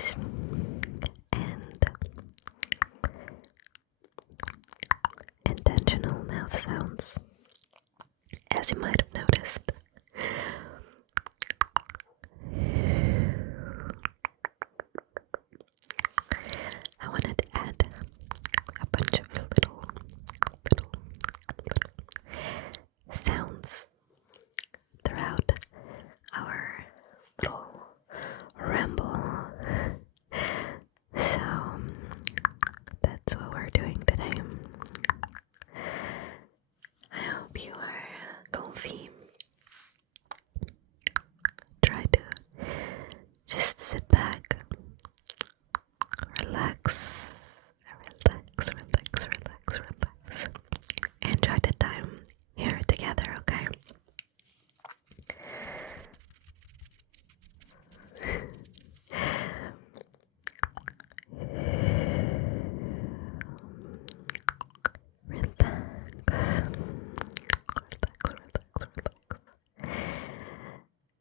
ears and intentional mouth sounds, as you might have noticed. I wanted to add a bunch of little sounds throughout our little ramble. So that's what we're doing today. I hope you are comfy. Try to just sit back, relax, enjoy the time here together, okay?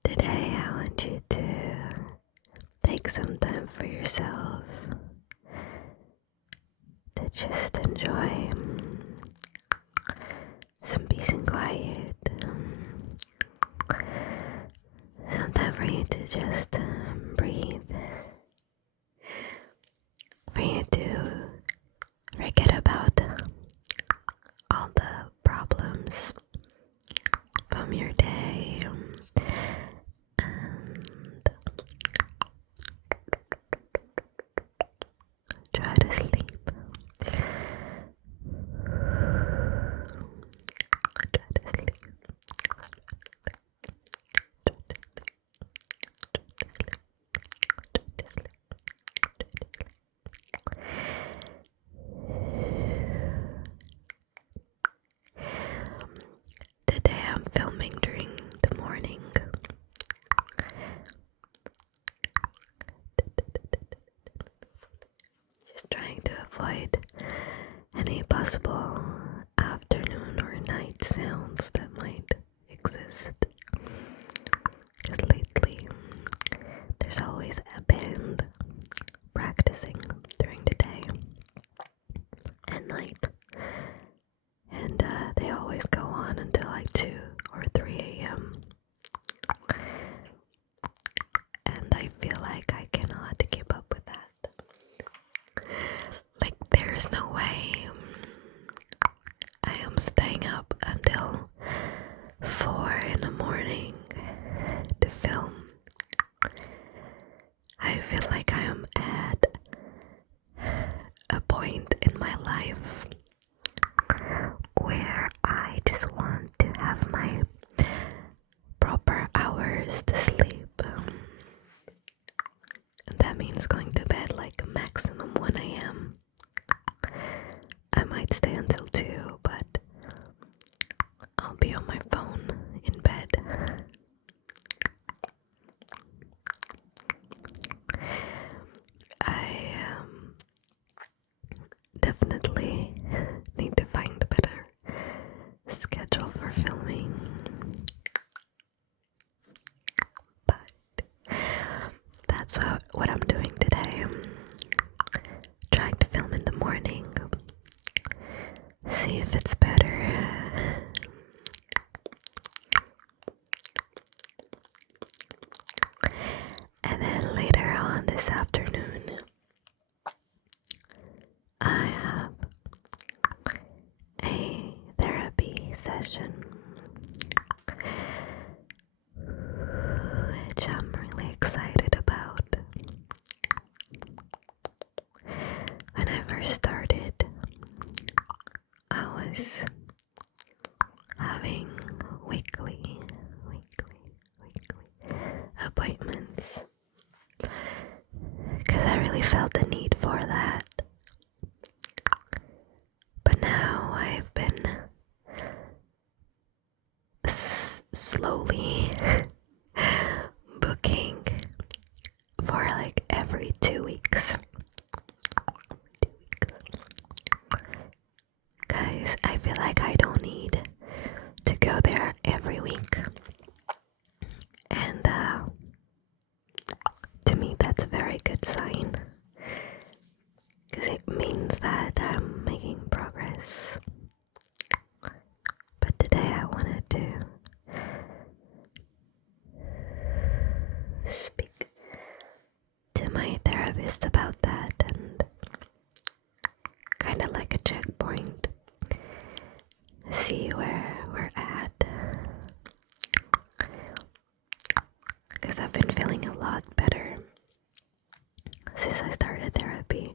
Today I want you to take some time for yourself to just enjoy some peace and quiet. Some time for you to just breathe, for you to forget about all the problems from your day, and try to sleep. Today I'm filming during the morning. Just trying to avoid any possible afternoon or night sounds that might exist. Because lately there's always a band practicing during the day and night. And they always go on until like 2 or 3 a.m. And I feel like I cannot keep up with that. Like there's no way I am staying up until 4 in the morning to film. I feel like I am at a point in my life where I just want to have my proper hours to sleep. That means going to bed like maximum 1 a.m. I might stay until 2, but I'll be on my phone in bed. I definitely need to find a better schedule for filming, but that's what I'm doing today. I'm trying to film in the morning, see if it's better. And then later on this afternoon, I have a therapy session, which I'm really excited about. When I first started, I was having weekly appointments because I really felt the need for that. But now I've been slowly booking for like every 2 weeks. Guys, I feel like I don't need to go there every week. And to me, that's a very good sign. speak to my therapist about that, and kind of like a checkpoint, see where we're at, because I've been feeling a lot better since I started therapy,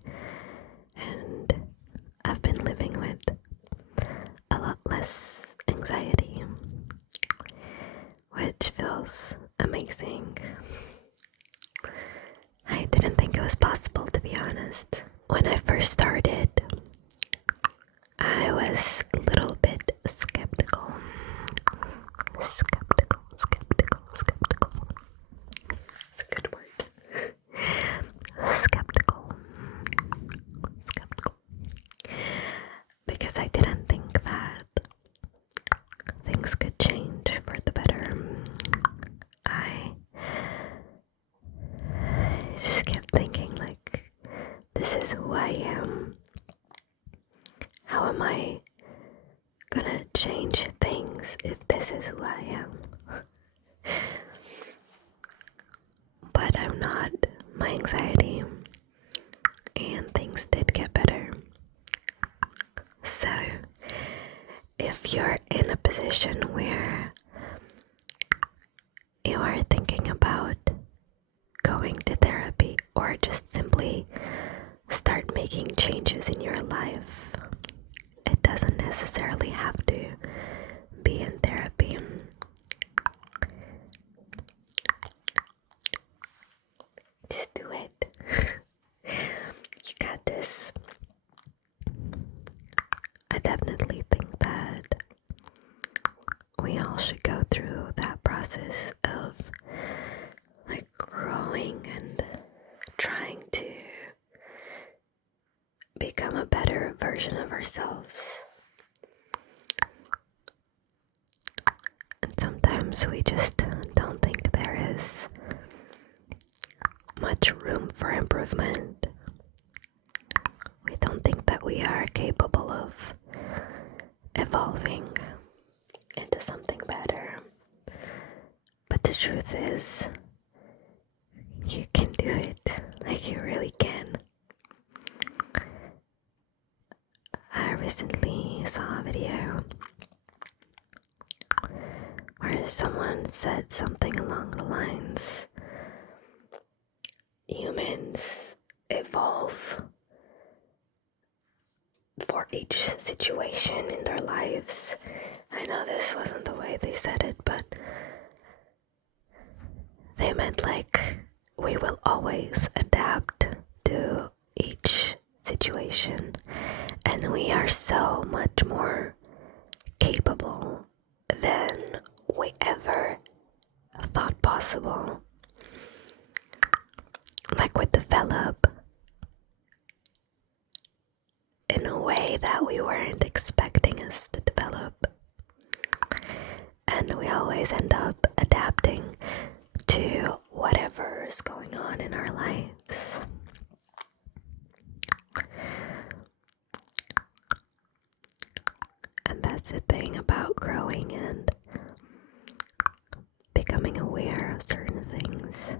and I've been living with a lot less anxiety, which feels amazing. I didn't think it was possible, to be honest. When I first started, I was a little bit skeptical. Skeptical. It's a good word. Skeptical. Because I didn't think that things could change for the better. I just kept thinking, like, this is who I am. How am I gonna change things if this is who I am? But I'm not. My anxiety and things did get better. So if you're in a position where you are thinking about going to therapy, or just simply start making changes in your life, it doesn't necessarily have to be in therapy. Just do it. You got this. I definitely think that we all should go through that process of like growing and trying to become a better version of ourselves. And sometimes we just don't think there is much room for improvement. We don't think that we are capable of evolving into something better. But the truth is, you can do it. Like, you really can. I recently saw a video where someone said something along the lines, humans evolve for each situation in their lives. I know this wasn't the way they said it, but they meant like we will always adapt to each situation, and we are so much more capable than we ever thought possible. Like, we develop in a way that we weren't expecting us to develop, and we always end up adapting to whatever is going on in our lives. And that's the thing about growing and becoming aware of certain things.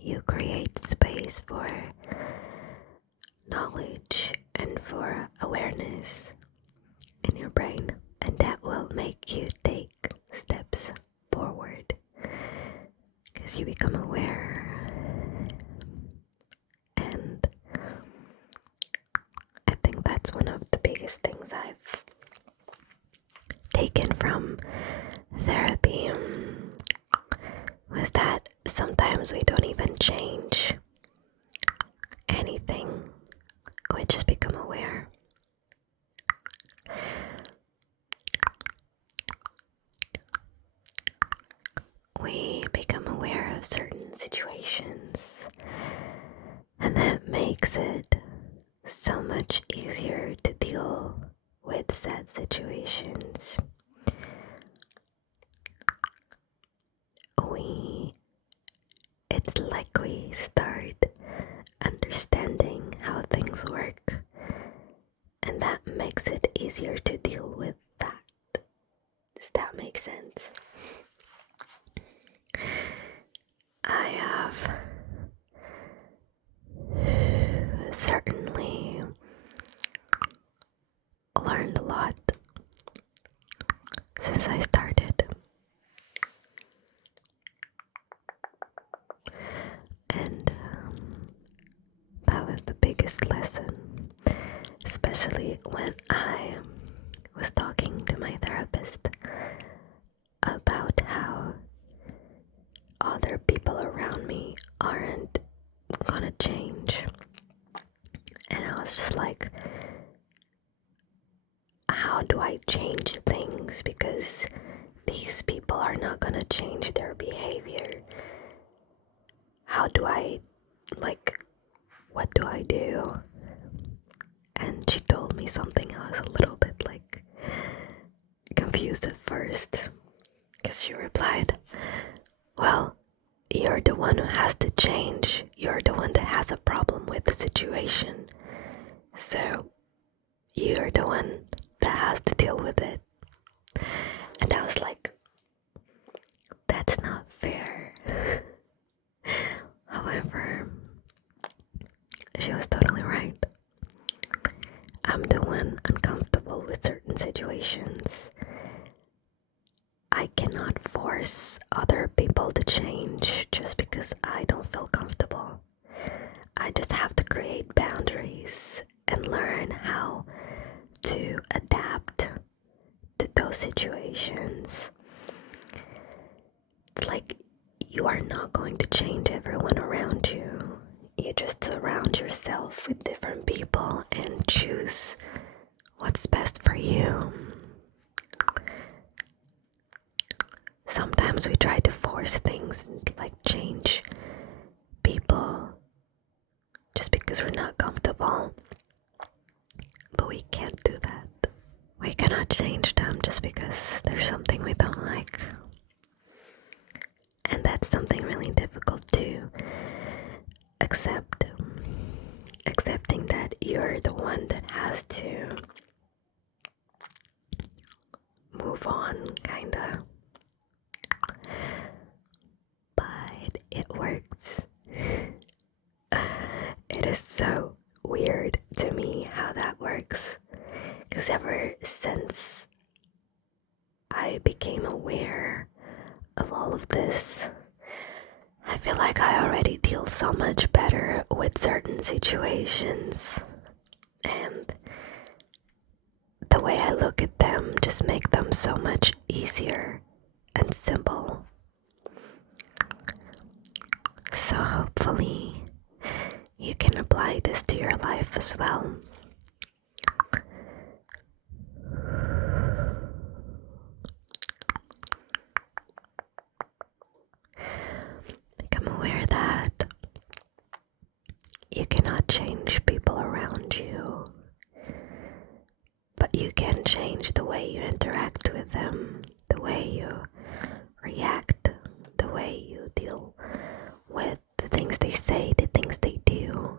You create space for knowledge and for awareness in your brain, and that will make you take steps forward because you become aware. And I think that's one of the biggest things I've taken from therapy, was that sometimes we don't even change anything, we just become aware. We become aware of certain situations, and that makes it so much easier to deal with sad situations. It's like we start understanding how things work, and that makes it easier to deal with that. Does that make sense? I have certainly learned a lot since I started. And that was the biggest lesson, especially when I was talking to my therapist about how other people around me aren't gonna change. And I was just like, how do I change things? Because these people are not gonna change their behavior. How do I, what do I do? And she told me something. I was a little bit confused at first, because she replied, well, you're the one who has to change. You're the one that has a problem with the situation. So you're the one that has to deal with it. And I was like, that's not fair. However, she was totally right. I'm the one uncomfortable with certain situations. I cannot force other people to change just because I don't feel comfortable. I just have to create boundaries and learn how to adapt to those situations. It's like you are not going to change everyone around you. You just surround yourself with different people and choose what's best for you. Sometimes we try to force things and change people just because we're not comfortable. But we can't do that. We cannot change them just because there's something we don't like. And that's something really difficult to accept. Accepting that you're the one that has to move on, kinda. But it works. It is so weird to me how that works. Because ever since I became aware of all of this, I feel like I already deal so much better with certain situations. And the way I look at them just make them so much easier and simple. So hopefully you can apply this to your life as well. Become aware that you cannot change people around you, but you can change the way you interact with them, the way you react, the way you deal with the things they say, the things they do.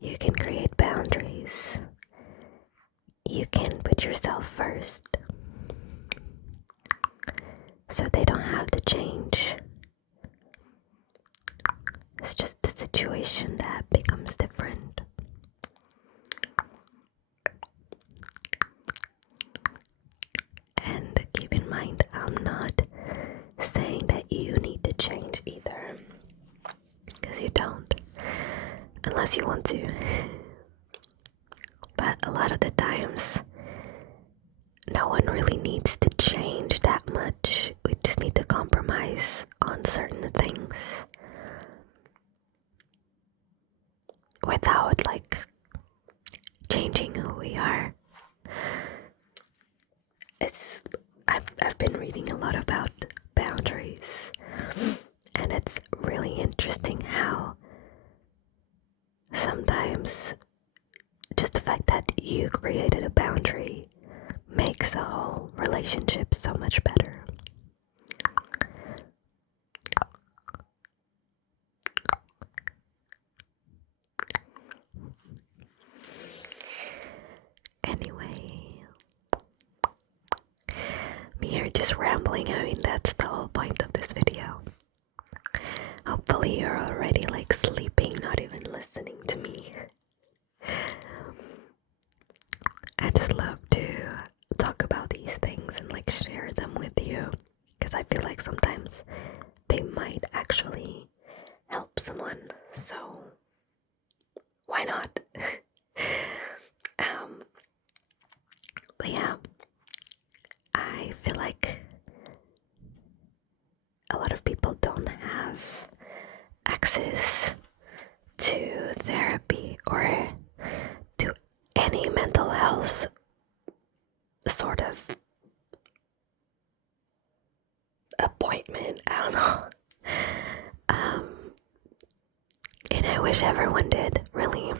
You can create boundaries. You can put yourself first so they don't have to change. It's just the situation that becomes different. And keep in mind, I'm not saying that you need to change either, because you don't, unless you want to. But a lot of the times, no one really needs to change that much. We just need to compromise on certain things without changing who we are. I've been reading a lot about boundaries, and it's really interesting how sometimes just the fact that you created a boundary makes the whole relationship so much better. Anyway, me here just rambling. I mean, that's the whole point of this video. Hopefully you're already like sleeping, not even listening to me. I just love to talk about these things and like share them with you, because I feel like sometimes they might actually help someone, so why not? But yeah, I feel like a lot of people don't have access to therapy or to any mental health sort of appointment. I don't know. And I wish everyone did, really.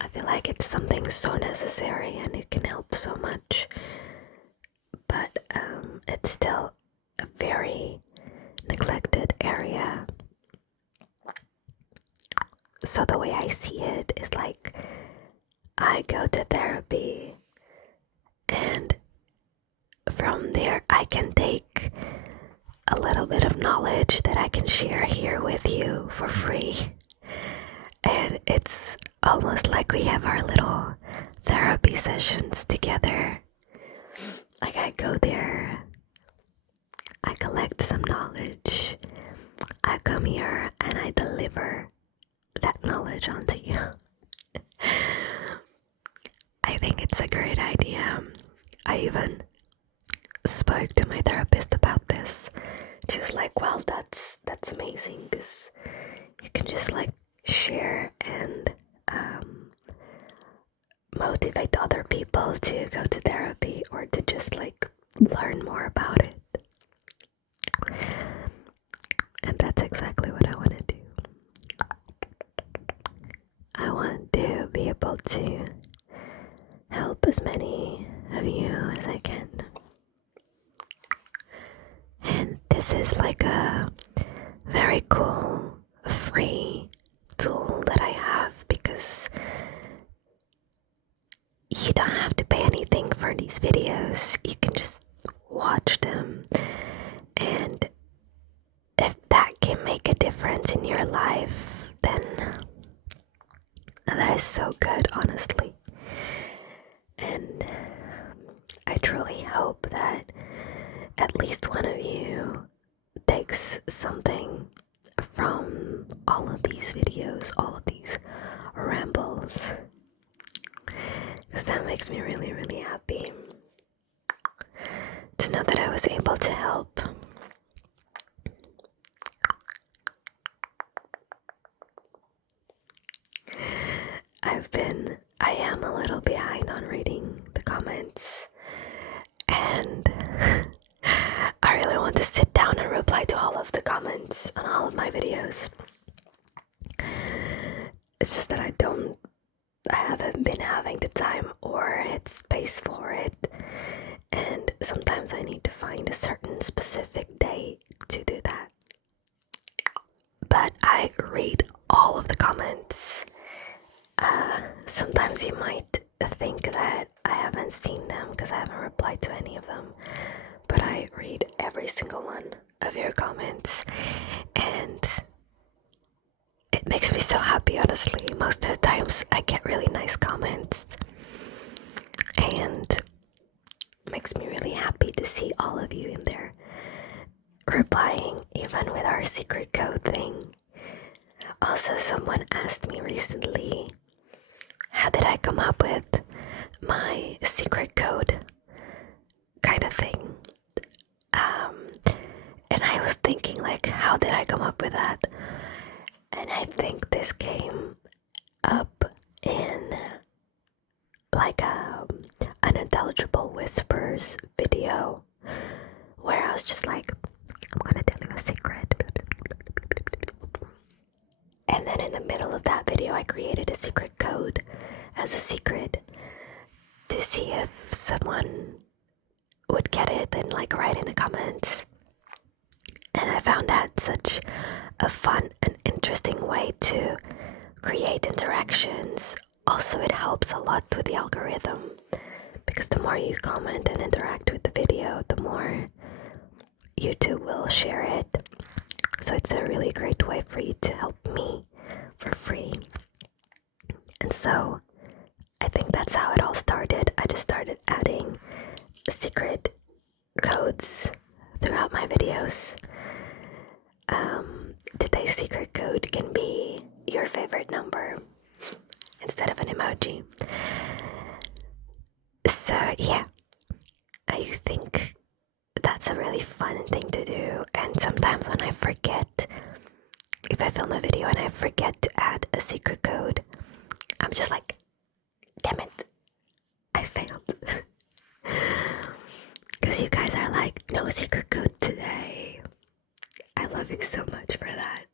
I feel like it's something so necessary and it can help so much. But it's still a very neglected area. So the way I see it is like, I go to therapy and from there I can take a little bit of knowledge that I can share here with you for free. And it's almost like we have our little therapy sessions together. Like I go there, I collect some knowledge, I come here and I deliver that knowledge onto you. I think it's a great idea. I even spoke to my therapist about this. She was like, well, that's amazing, because you can just like share and motivate other people to go to therapy or to just like learn more about it. And that's exactly what I want to do. I want to be able to help as many of you as I can. And this is like a very cool free tool that I have, because you don't have to pay anything for these videos. You can just watch them, and if that can make a difference in your life, then that is so good, honestly. And I truly hope that at least one of you takes something from all of these videos, all of these rambles, because that makes me really, really happy to know that I was able to help. I am a little behind on reading the comments, and I really want to sit down and reply to all of the comments on all of my videos. It's just that I haven't been having the time or headspace for it, and sometimes I need to find a certain specific day to do that. But I read all of the comments. Sometimes you might think that I haven't seen them because I haven't replied to any of them, but I read every single one of your comments, and it makes me so happy, honestly. Most of the times I get really nice comments, and it makes me really happy to see all of you in there replying, even with our secret code thing. Also, someone asked me recently, how did I come up with my secret code kind of thing? And I was thinking, like, how did I come up with that? And I think this came up in like unintelligible whispers video, where I was just like, I'm gonna tell you a secret. And then in the middle of that video, I created a secret code as a secret to see if someone would get it and like write in the comments. And I found that such a fun and interesting way to create interactions. Also, it helps a lot with the algorithm, because the more you comment and interact with the video, the more YouTube will share it. So it's a really great way for you to help me for free. And so I think that's how it all started. I just started adding secret codes throughout my videos. Today's secret code can be your favorite number instead of an emoji. So yeah, I think that's a really fun thing to do. And sometimes when I forget, if I film a video and I forget to add a secret code, I'm just like, damn it, I failed. Because you guys are like, no secret code today. I love you so much for that.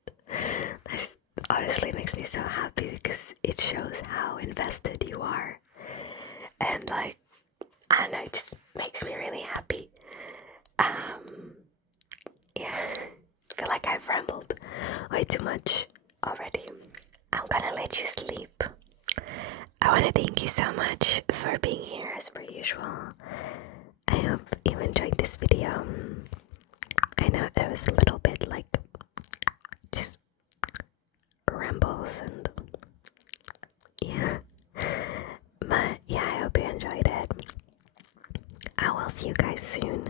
That just honestly makes me so happy because it shows how invested you are. And like, I don't know, it just makes me really happy. Yeah, I feel like I've rambled way too much already. I'm gonna let you sleep. I want to thank you so much for being here as per usual. I hope you enjoyed this video. I know it was a little bit like just rambles and yeah. But yeah, I hope you enjoyed it. I will see you guys soon.